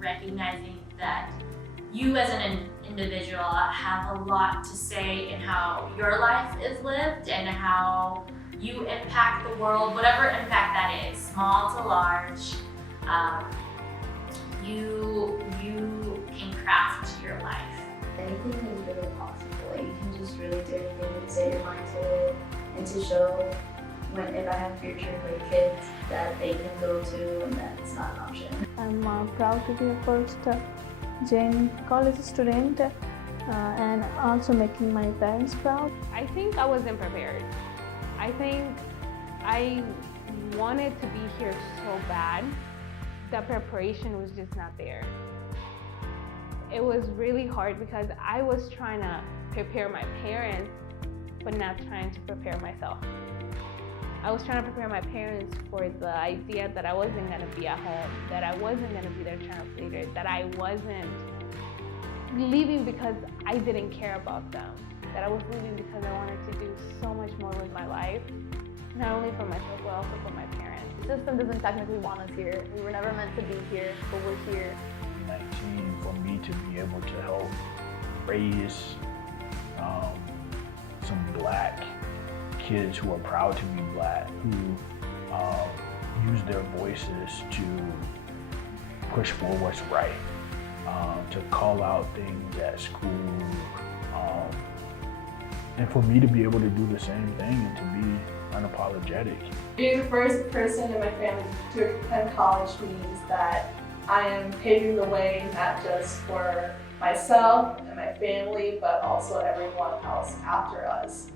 recognizing that you as an individual have a lot to say in how your life is lived and how you impact the world, whatever impact that is, small to large. You can craft your life. Anything is really possible. Like, you can just really do anything and set your mind to it, and to show if I have future kids that they can go to and that it's not an option. I'm proud to be a first Jain college student and also making my parents proud. I think I wasn't prepared. I think I wanted to be here so bad. The preparation was just not there. It was really hard because I was trying to prepare my parents, but not trying to prepare myself. I was trying to prepare my parents for the idea that I wasn't going to be at home, that I wasn't going to be their translator, that I wasn't leaving because I didn't care about them, that I was leaving because I wanted to do so much more with my life, not only for myself, but also for my parents. The system doesn't technically want us here. We were never meant to be here, but we're here. 19, for me to be able to help raise some Black kids who are proud to be Black, who use their voices to push for what's right, to call out things at school, and for me to be able to do the same thing and to be unapologetic. Being the first person in my family to attend college means that I am paving the way not just for myself and my family, but also everyone else after us.